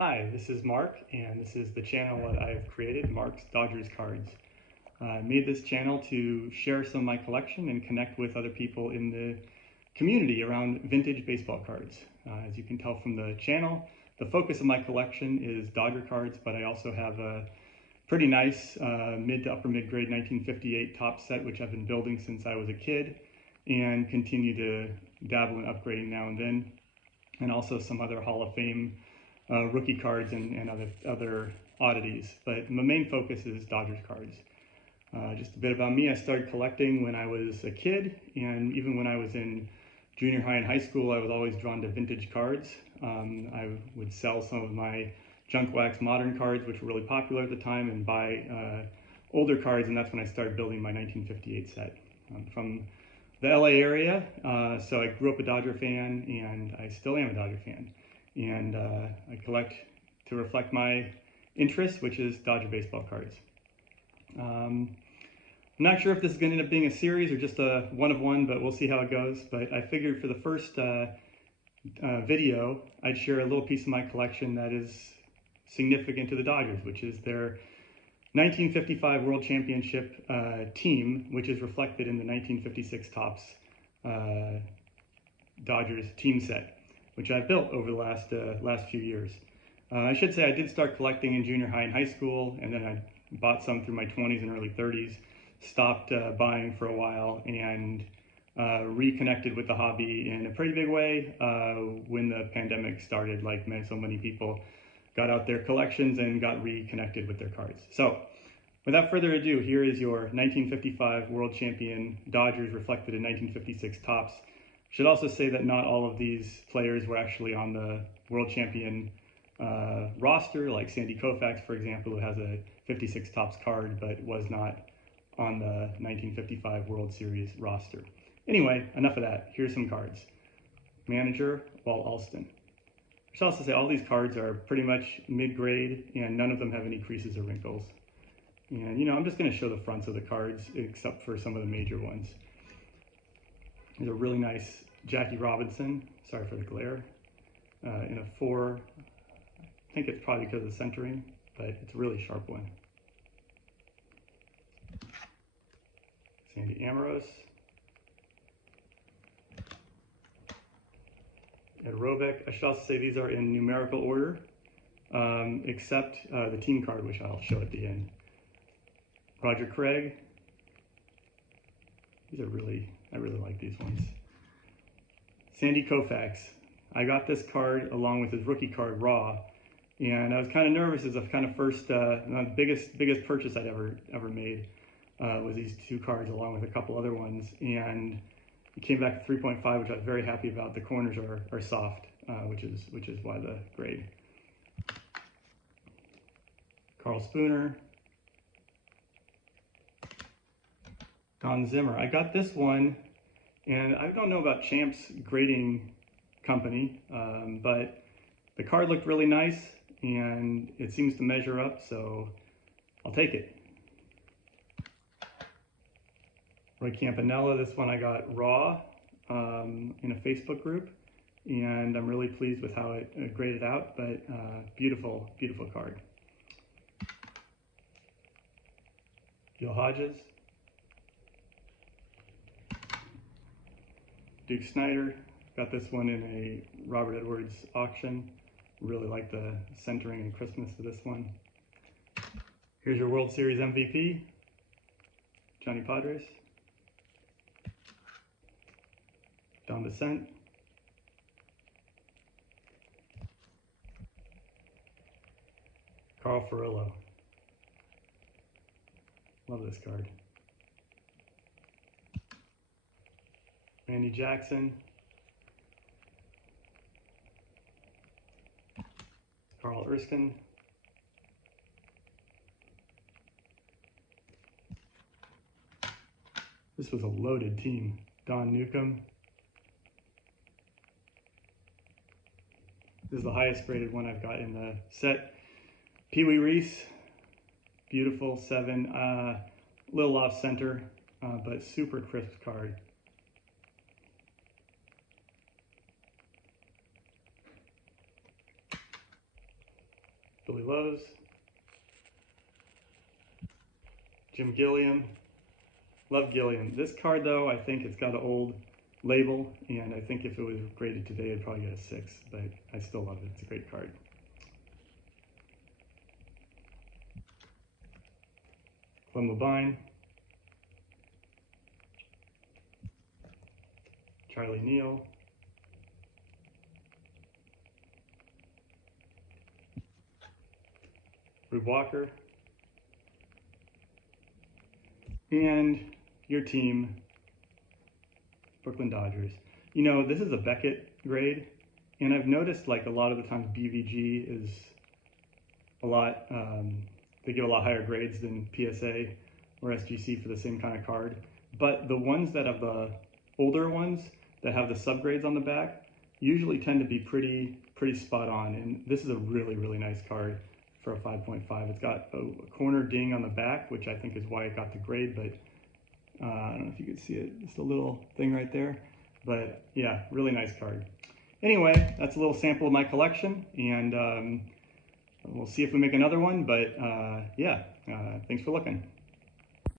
Hi, this is Mark, and this is the channel that I've created, Mark's Dodgers Cards. I made this channel to share some of my collection and connect with other people in the community around vintage baseball cards. As you can tell from the channel, the focus of my collection is Dodger cards, but I also have a pretty nice mid to upper mid-grade 1958 top set, which I've been building since I was a kid, and continue to dabble in upgrading now and then, and also some other Hall of Fame rookie cards and other oddities. But my main focus is Dodgers cards. Just a bit about me, I started collecting when I was a kid, and even when I was in junior high and high school, I was always drawn to vintage cards. I would sell some of my junk wax modern cards, which were really popular at the time, and buy older cards, and that's when I started building my 1958 set. From the LA area, so I grew up a Dodger fan, and I still am a Dodger fan. And I collect to reflect my interest, which is Dodger baseball cards. I'm not sure if this is going to end up being a series or just a one of one, but we'll see how it goes. But I figured for the first video, I'd share a little piece of my collection that is significant to the Dodgers, which is their 1955 World Championship team, which is reflected in the 1956 Topps Dodgers team set, which I built over the last few years. I should say I did start collecting in junior high and high school, and then I bought some through my 20s and early 30s, stopped buying for a while, and reconnected with the hobby in a pretty big way when the pandemic started. Like so many people got out their collections and got reconnected with their cards. So without further ado, here is your 1955 World Champion Dodgers reflected in 1956 Topps. Should also say that not all of these players were actually on the World Champion roster, like Sandy Koufax, for example, who has a 56 Topps card, but was not on the 1955 World Series roster. Anyway, enough of that. Here's some cards. Manager, Walt Alston. I should also say all these cards are pretty much mid-grade, and none of them have any creases or wrinkles. And, I'm just going to show the fronts of the cards, except for some of the major ones. There's a really nice Jackie Robinson, sorry for the glare, in a 4. I think it's probably because of the centering, but it's a really sharp one. Sandy Amorose. Ed Robeck. I should also say these are in numerical order, except the team card, which I'll show at the end. Roger Craig. These are I really like these ones. Sandy Koufax. I got this card along with his rookie card raw, and I was kind of nervous as a kind of first, the biggest purchase I'd ever made was these two cards along with a couple other ones, and it came back at 3.5, which I was very happy about. The corners are soft, which is why the grade. Carl Spooner. Don Zimmer. I got this one, and I don't know about Champ's grading company, but the card looked really nice, and it seems to measure up, so I'll take it. Roy Campanella, this one I got raw in a Facebook group, and I'm really pleased with how it graded out, but beautiful, beautiful card. Gil Hodges. Duke Snider, got this one in a Robert Edwards auction. Really like the centering and crispness of this one. Here's your World Series MVP, Johnny Padres. Don Vicente. Carl Furillo. Love this card. Randy Jackson. Carl Erskine. This was a loaded team. Don Newcomb. This is the highest graded one I've got in the set. Pee Wee Reese. Beautiful 7. Little off center, but super crisp card. Billy Lowe's, Jim Gilliam. Love Gilliam. This card though, I think it's got an old label, and I think if it was graded today, I'd probably get a 6, but I still love it. It's a great card. Clem Labine, Charlie Neal, Rube Walker, and your team, Brooklyn Dodgers. You know, this is a Beckett grade, and I've noticed like a lot of the times BVG is a lot, they give a lot higher grades than PSA or SGC for the same kind of card. But the ones that have the older ones that have the subgrades on the back usually tend to be pretty spot on. And this is a really, really nice card for a 5.5. It's got a corner ding on the back, which I think is why it got the grade, but I don't know if you can see it, just a little thing right there. But yeah, really nice card. Anyway, that's a little sample of my collection, and we'll see if we make another one, but yeah, thanks for looking.